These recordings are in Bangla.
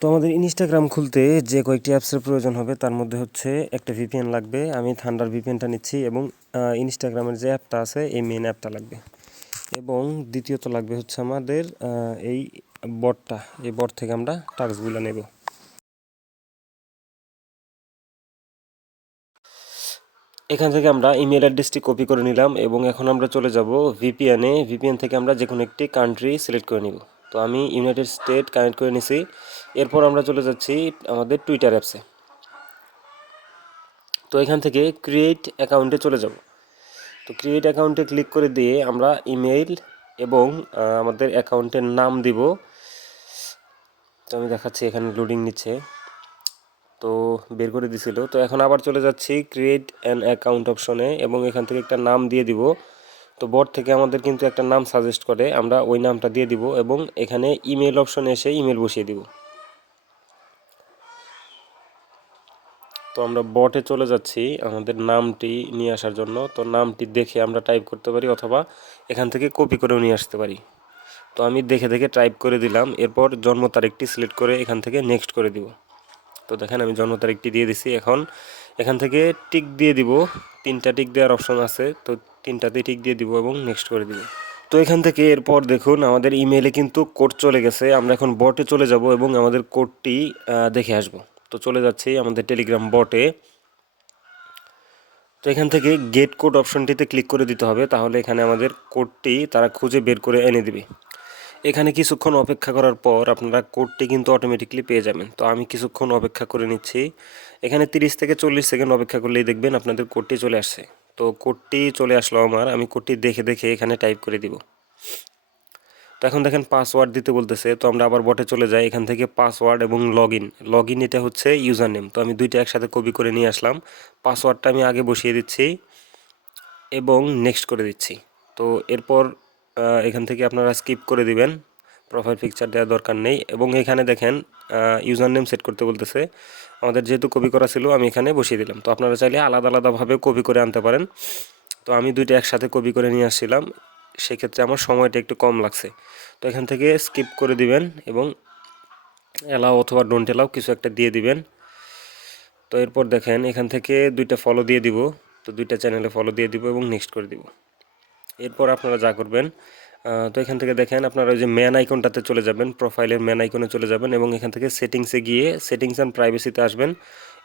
তো আমাদের ইনস্টাগ্রাম খুলতে যে কয়েকটি অ্যাপসের প্রয়োজন হবে তার মধ্যে হচ্ছে একটা ভিপিএন লাগবে। আমি থান্ডার ভিপিএনটা নিচ্ছি এবং ইনস্টাগ্রামের যে অ্যাপটা আছে এই মেন অ্যাপটা লাগবে। এবং দ্বিতীয়ত লাগবে হচ্ছে আমাদের এই বটটা, এই বট থেকে আমরা টাস্কগুলো নেব। এখান থেকে আমরা ইমেল অ্যাড্রেসটি কপি করে নিলাম এবং এখন আমরা চলে যাব ভিপিএনে। ভিপিএন থেকে আমরা যে কোনো একটি কান্ট্রি সিলেক্ট করে নিব। তো আমি ইউনাইটেড স্টেট কানেক্ট করে নিছি। এরপর আমরা চলে যাচ্ছি আমাদের টুইটার অ্যাপসে। তো এখান থেকে ক্রিয়েট অ্যাকাউন্টে চলে যাব। তো ক্রিয়েট অ্যাকাউন্টে ক্লিক করে দিয়ে আমরা ইমেইল এবং আমাদের অ্যাকাউন্টের নাম দিব। তো আমি দেখাচ্ছি, এখানে লোডিং নিচ্ছে, তো বের করে দিছিল। তো এখন আবার চলে যাচ্ছি ক্রিয়েট অ্যান অ্যাকাউন্ট অপশনে এবং এখান থেকে একটা নাম দিয়ে দিব। তো বট থেকে আমাদের কিন্তু একটা নাম সাজেস্ট করে, আমরা ওই নামটা দিয়ে দিব এবং এখানে ইমেল অপশনে এসে ইমেল বসিয়ে দিব। তো আমরা বটে চলে যাচ্ছি আমাদের নামটি নিয়ে আসার জন্য। তো নামটি দেখে আমরা টাইপ করতে পারি অথবা এখান থেকে কপি করেও নিয়ে আসতে পারি। তো আমি দেখে দেখে টাইপ করে দিলাম। এরপর জন্ম তারিখটি সিলেক্ট করে এখান থেকে নেক্সট করে দিব। তো দেখেন আমি জন্ম তারিখটি দিয়ে দিছি। এখন এখান থেকে টিক দিয়ে দিব, 3টা টিক দেওয়ার অপশন আছে, তো 3টাতেই টিক দিয়ে দিব এবং নেক্সট করে দিব। তো এখান থেকে এরপর দেখুন আমাদের ইমেইলে কিন্তু কোড চলে গেছে। আমরা এখন বটে চলে যাব এবং আমাদের কোডটি দেখে আসব। তো চলে যাচ্ছি আমাদের টেলিগ্রাম বটে। তো এখান থেকে গেট কোড অপশনটিতে ক্লিক করে দিতে হবে, তাহলে এখানে আমাদের কোডটি তারা খুঁজে বের করে এনে দিবে। এখানে কিছুক্ষণ অপেক্ষা করার পর আপনারা কোডটি কিন্তু অটোমেটিকলি পেয়ে যাবেন। তো আমি কিছুক্ষণ অপেক্ষা করে নিচ্ছি। এখানে 30 থেকে 40 সেকেন্ড অপেক্ষা করলেই দেখবেন আপনাদের কোডটি চলে আসছে। তো কোডটি চলে আসলো আমার, আমি কোডটি দেখে দেখে এখানে টাইপ করে দিব। তো এখন দেখেন পাসওয়ার্ড দিতে বলতেছে। তো আমরা আবার বটে চলে যাই, এখান থেকে পাসওয়ার্ড এবং লগ ইন এটা হচ্ছে ইউজার নেম। তো আমি দুইটা একসাথে কপি করে নিয়ে আসলাম। পাসওয়ার্ডটা আমি আগে বসিয়ে দিচ্ছি এবং নেক্সট করে দিচ্ছি। তো এরপর এখান থেকে আপনারা স্কিপ করে দিবেন, প্রোফাইল পিকচার দেওয়ার দরকার নেই। এবং এখানে দেখেন ইউজার নেম সেট করতে বলতেছে। আমাদের যেহেতু কপি করা ছিল আমি এখানে বসিয়ে দিলাম। তো আপনারা চাইলে আলাদা আলাদাভাবে কপি করে আনতে পারেন। তো আমি দুইটা একসাথে কপি করে নিয়ে আসছিলাম, সেক্ষেত্রে আমার সময়টা একটু কম লাগছে। তো এখান থেকে স্কিপ করে দিবেন এবং অ্যালাও অথবা ডোন্ট অ্যালাও কিছু একটা দিয়ে দিবেন। তো এরপর দেখেন এখান থেকে দুইটা ফলো দিয়ে দিব। তো দুইটা চ্যানেলে ফলো দিয়ে দিব এবং নেক্সট করে দিব। এরপর আপনারা যা করবেন, তো এখান থেকে দেখেন আপনারা ওই যে ম্যান আইকনটাতে চলে যাবেন, প্রোফাইলের ম্যান আইকনে চলে যাবেন এবং এখান থেকে সেটিংসে গিয়ে সেটিংস অ্যান্ড প্রাইভেসিতে আসবেন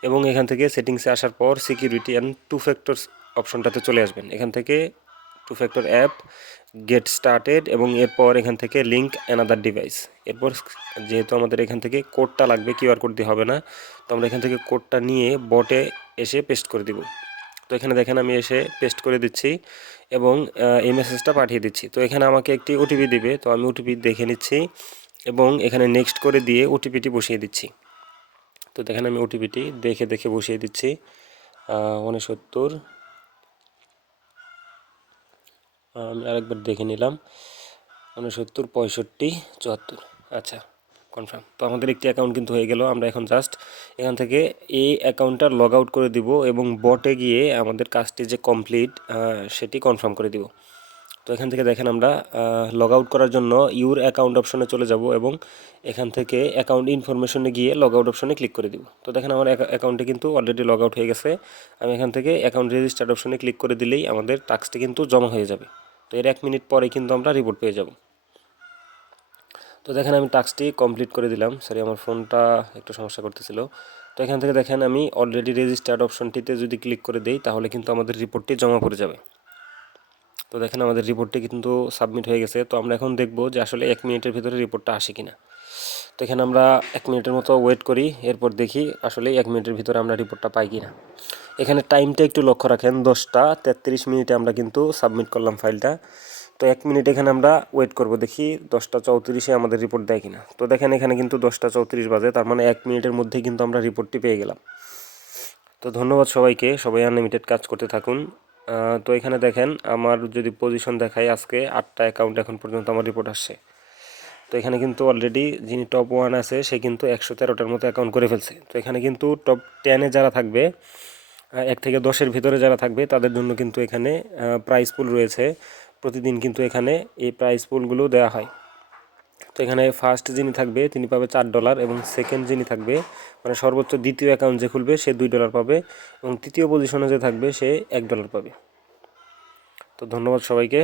এবং এখান থেকে সেটিংসে আসার পর সিকিউরিটি অ্যান্ড টু ফ্যাক্টরস অপশনটাতে চলে আসবেন। এখান থেকে two factor app get started এবং এরপর এখান থেকে লিঙ্ক অ্যানাদার ডিভাইস। এরপর যেহেতু আমাদের এখান থেকে কোডটা লাগবে, কিউআর কোড দিয়ে হবে না, তো আমরা এখান থেকে কোডটা নিয়ে বটে এসে পেস্ট করে দিব। তো এখানে দেখেন আমি এসে পেস্ট করে দিচ্ছি এবং এই মেসেজটা পাঠিয়ে দিচ্ছি। তো এখানে আমাকে একটি ওটিপি দিবে, তো আমি ওটিপি দেখে নিচ্ছি এবং এখানে নেক্সট করে দিয়ে ওটিপিটি বসিয়ে দিচ্ছি। তো দেখেন আমি ওটিপিটি দেখে দেখে বসিয়ে দিচ্ছি 69, আমি আরেকবার দেখে নিলাম 69 65 74। আচ্ছা, কনফার্ম। তো আমাদের একটি অ্যাকাউন্ট কিন্তু হয়ে গেল। আমরা এখন জাস্ট এখান থেকে এই অ্যাকাউন্টটা লগ আউট করে দিব এবং বটে গিয়ে আমাদের কাজটি যে কমপ্লিট সেটি কনফার্ম করে দিব। তো এখান থেকে দেখেন আমরা লগ আউট করার জন্য ইউর অ্যাকাউন্ট অপশনে চলে যাব এবং এখান থেকে অ্যাকাউন্ট ইনফরমেশনে গিয়ে লগ আউট অপশনে ক্লিক করে দিব। তো দেখেন আমার অ্যাকাউন্টে কিন্তু অলরেডি লগ আউট হয়ে গেছে। আমি এখান থেকে অ্যাকাউন্ট রেজিস্টার্ড অপশনে ক্লিক করে দিলেই আমাদের টাস্কটি কিন্তু জমা হয়ে যাবে। তো এর 1 মিনিট পরে কিন্তু আমরা রিপোর্ট পেয়ে যাব। তো দেখেন আমি টাস্কটি কমপ্লিট করে দিলাম। সরি, আমার ফোনটা একটু সমস্যা করতেছিল। তো এখান থেকে দেখেন আমি অলরেডি রেজিস্টার্ড অপশনটিতে যদি ক্লিক করে দেই তাহলে কিন্তু আমাদের রিপোর্টটি জমা পড়ে যাবে। তো দেখেন আমাদের রিপোর্টটি কিন্তু সাবমিট হয়ে গেছে। তো আমরা এখন দেখব যে আসলে 1 মিনিটের ভিতরে রিপোর্টটা আসে কিনা। তো এখানে আমরা 1 মিনিটের মতো ওয়েট করি, এরপর দেখি আসলে 1 মিনিটের ভিতরে আমরা রিপোর্টটা পাই কিনা। এখানে টাইমটা একটু লক্ষ্য রাখেন, 10টা 33 মিনিটে আমরা কিন্তু সাবমিট করলাম ফাইলটা। তো 1 মিনিট এখানে আমরা ওয়েট করব, দেখি 10টা 34-এ আমাদের রিপোর্ট দেয় কিনা। তো দেখেন এখানে কিন্তু 10টা 34 বাজে, তার মানে 1 মিনিটের মধ্যেই কিন্তু আমরা রিপোর্টটি পেয়ে গেলাম। তো ধন্যবাদ সবাইকে, সবাই আনলিমিটেড কাজ করতে থাকুন। তো এখানে দেখেন আমার যদি পজিশন দেখায়, আজকে 8টা অ্যাকাউন্ট এখন পর্যন্ত আমার রিপোর্ট আসছে। তো এখানে কিন্তু অলরেডি যিনি টপ 1 আছে সে কিন্তু 113টার মতো অ্যাকাউন্ট করে ফেলছে। তো এখানে কিন্তু টপ 10-এ যারা থাকবে, 1 থেকে 10-এর ভিতরে যারা থাকবে তাদের জন্য কিন্তু এখানে প্রাইজ পুল রয়েছে। প্রতিদিন কিন্তু এখানে এই প্রাইজ পুলগুলো দেওয়া হয়। তো এখানে ফার্স্ট যিনি থাকবে তিনি পাবে $4 এবং সেকেন্ড যিনি থাকবে মানে সর্বোচ্চ দ্বিতীয় অ্যাকাউন্ট যে খুলবে সে $2 পাবে এবং তৃতীয় পজিশনে যে থাকবে সে $1 পাবে। তো ধন্যবাদ সবাইকে।